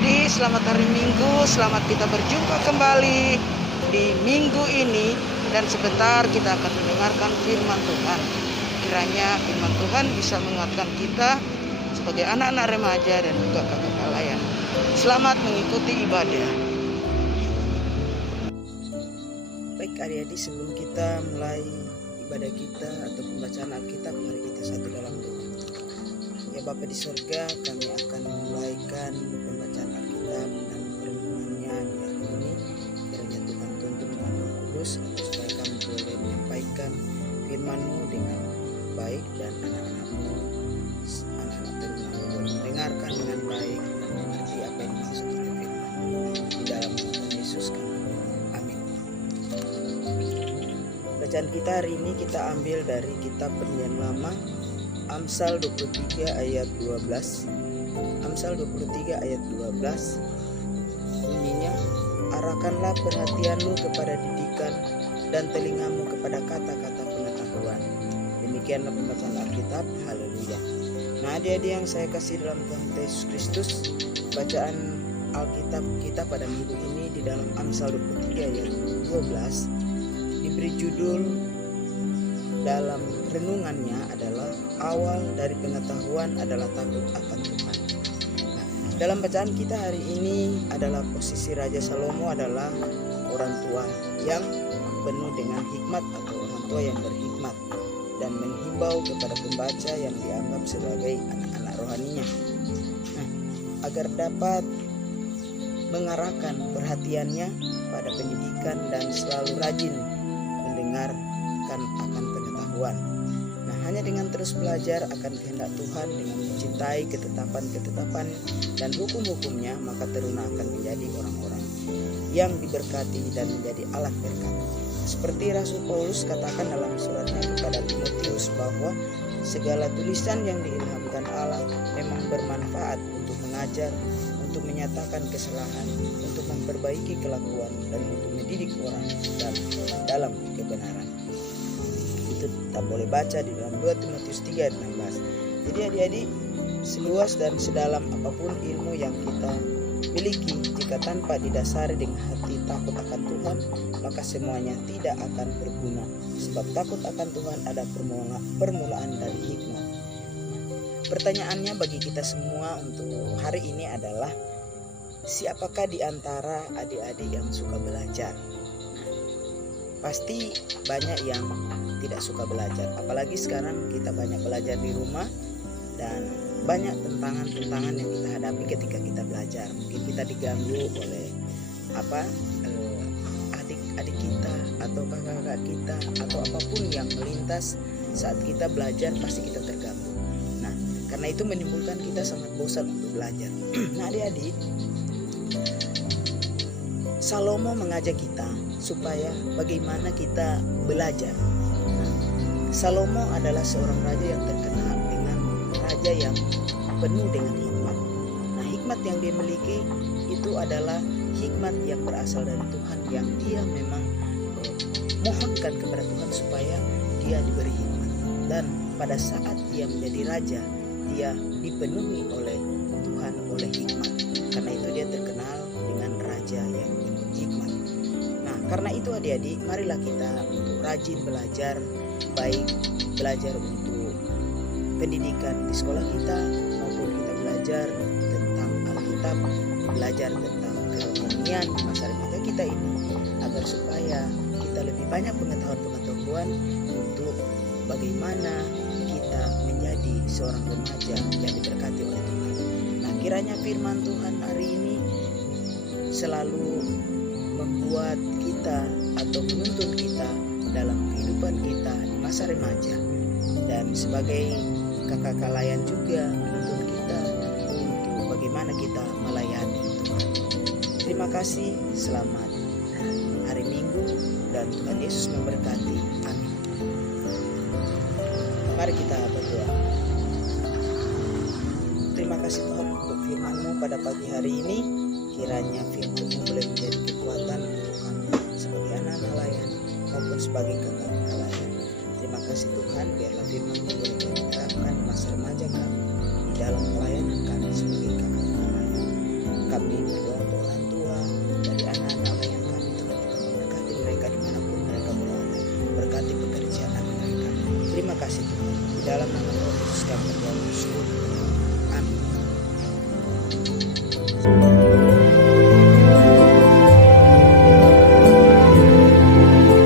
adik-adik, selamat hari Minggu. Selamat kita berjumpa kembali di minggu ini. Dan sebentar kita akan mendengarkan firman Tuhan. Kiranya firman Tuhan bisa menguatkan kita sebagai anak-anak remaja dan juga kakak kalayan. Selamat mengikuti ibadah. Baik adik-adik, sebelum kita mulai ibadah kita atau pembacaan Alkitab, mari kita satu dalam doa. Ya Bapa di surga, kami akan memulaikan pembacaan Alkitab dan perenungannya di hari ini. Kiranya Tuhan tuntun dengan Roh Kudus supaya kami boleh menyampaikan firman-Mu dengan baik dan anak-anak-Mu, anak-anak teruna boleh mendengarkan dengan baik dan mengerti apa yang dimaksud oleh firman-Mu. Di dalam nama Yesus kami berdoa. Amin. Bacaan kita hari ini kita ambil dari kitab Perjanjian Lama, Amsal 23 ayat 12. Amsal 23 ayat 12 bunyinya, arahkanlah perhatianmu kepada didikan dan telingamu kepada kata-kata pengetahuan. Demikianlah pembacaan Alkitab. Haleluya. Nah adik-adik yang saya kasih dalam Tuhan Yesus Kristus, bacaan Alkitab kita pada minggu ini di dalam Amsal 23 ayat 12 diberi judul dalam renungannya adalah awal dari pengetahuan adalah takut akan Tuhan. Nah, dalam bacaan kita hari ini adalah posisi Raja Salomo adalah orang tua yang penuh dengan hikmat atau orang tua yang berhikmat dan menghimbau kepada pembaca yang dianggap sebagai anak-anak rohaninya. Nah, agar dapat mengarahkan perhatiannya pada pendidikan dan selalu rajin mendengarkan akan pengetahuan. Nah, hanya dengan terus belajar akan kehendak Tuhan dengan mencintai ketetapan-ketetapan dan hukum-hukumnya, maka teruna akan menjadi orang-orang yang diberkati dan menjadi alat berkat. Seperti Rasul Paulus katakan dalam suratnya kepada Timotius bahwa segala tulisan yang diilhamkan Allah memang bermanfaat untuk mengajar, untuk menyatakan kesalahan, untuk memperbaiki kelakuan, dan untuk mendidik orang dalam kebenaran. Itu kita boleh baca di dalam 2 Timotius 3 ayat 16. Jadi adik-adik, seluas dan sedalam apapun ilmu yang kita miliki, jika tanpa didasari dengan hati takut akan Tuhan, maka semuanya tidak akan berguna. Sebab takut akan Tuhan ada permulaan dari hikmat. Pertanyaannya bagi kita semua untuk hari ini adalah, siapakah di antara adik-adik yang suka belajar? Pasti banyak yang tidak suka belajar, apalagi sekarang kita banyak belajar di rumah dan banyak tantangan-tantangan yang kita hadapi ketika kita belajar. Mungkin kita diganggu oleh adik-adik kita atau kakak-kakak kita atau apapun yang melintas saat kita belajar, pasti kita terganggu. Nah, karena itu menimbulkan kita sangat bosan untuk belajar. Nah adik-adik, Salomo mengajak kita supaya bagaimana kita belajar. Nah, Salomo adalah seorang raja yang terkenal dengan raja yang penuh dengan hikmat. Nah, hikmat yang dia miliki itu adalah hikmat yang berasal dari Tuhan, yang dia memang mohonkan kepada Tuhan supaya dia diberi hikmat. Dan pada saat dia menjadi raja, dia dipenuhi oleh Tuhan, oleh hikmat. Karena itu dia terkenal dengan raja yang penuh hikmat. Nah, karena itu adik-adik, marilah kita untuk rajin belajar, baik belajar untuk pendidikan di sekolah kita maupun kita belajar tentang Alkitab, belajar tentang kerohanian di masa remaja kita ini, agar supaya kita lebih banyak pengetahuan untuk bagaimana kita menjadi seorang remaja yang diberkati oleh Tuhan. Nah, kiranya firman Tuhan hari ini selalu membuat kita atau menuntun kita dalam kehidupan kita di masa remaja, dan sebagai kakak kalayan juga menuntun kita untuk bagaimana kita melayani Tuhan. Terima kasih, selamat hari Minggu, dan Tuhan Yesus memberkati. Amin. Mari kita berdoa. Terima kasih Tuhan untuk firman-Mu pada pagi hari ini. Kiranya firman-Mu boleh menjadi kekuatan untuk kami sebagai anak nelayan maupun sebagai kakak nelayan. Terima kasih Tuhan, biarlah firman-Mu boleh kami terapkan di masa remaja kami, di dalam pelayanan kami sebagai kakak nelayan. kami, berdoa untuk orang tua, dari anak-anak yang kami, Tuhan juga memberkati mereka dimanapun mereka berada, berkati pekerjaan mereka. Terima kasih Tuhan, di dalam nama Tuhan Yesus kami berdoa bersyukur. Amin.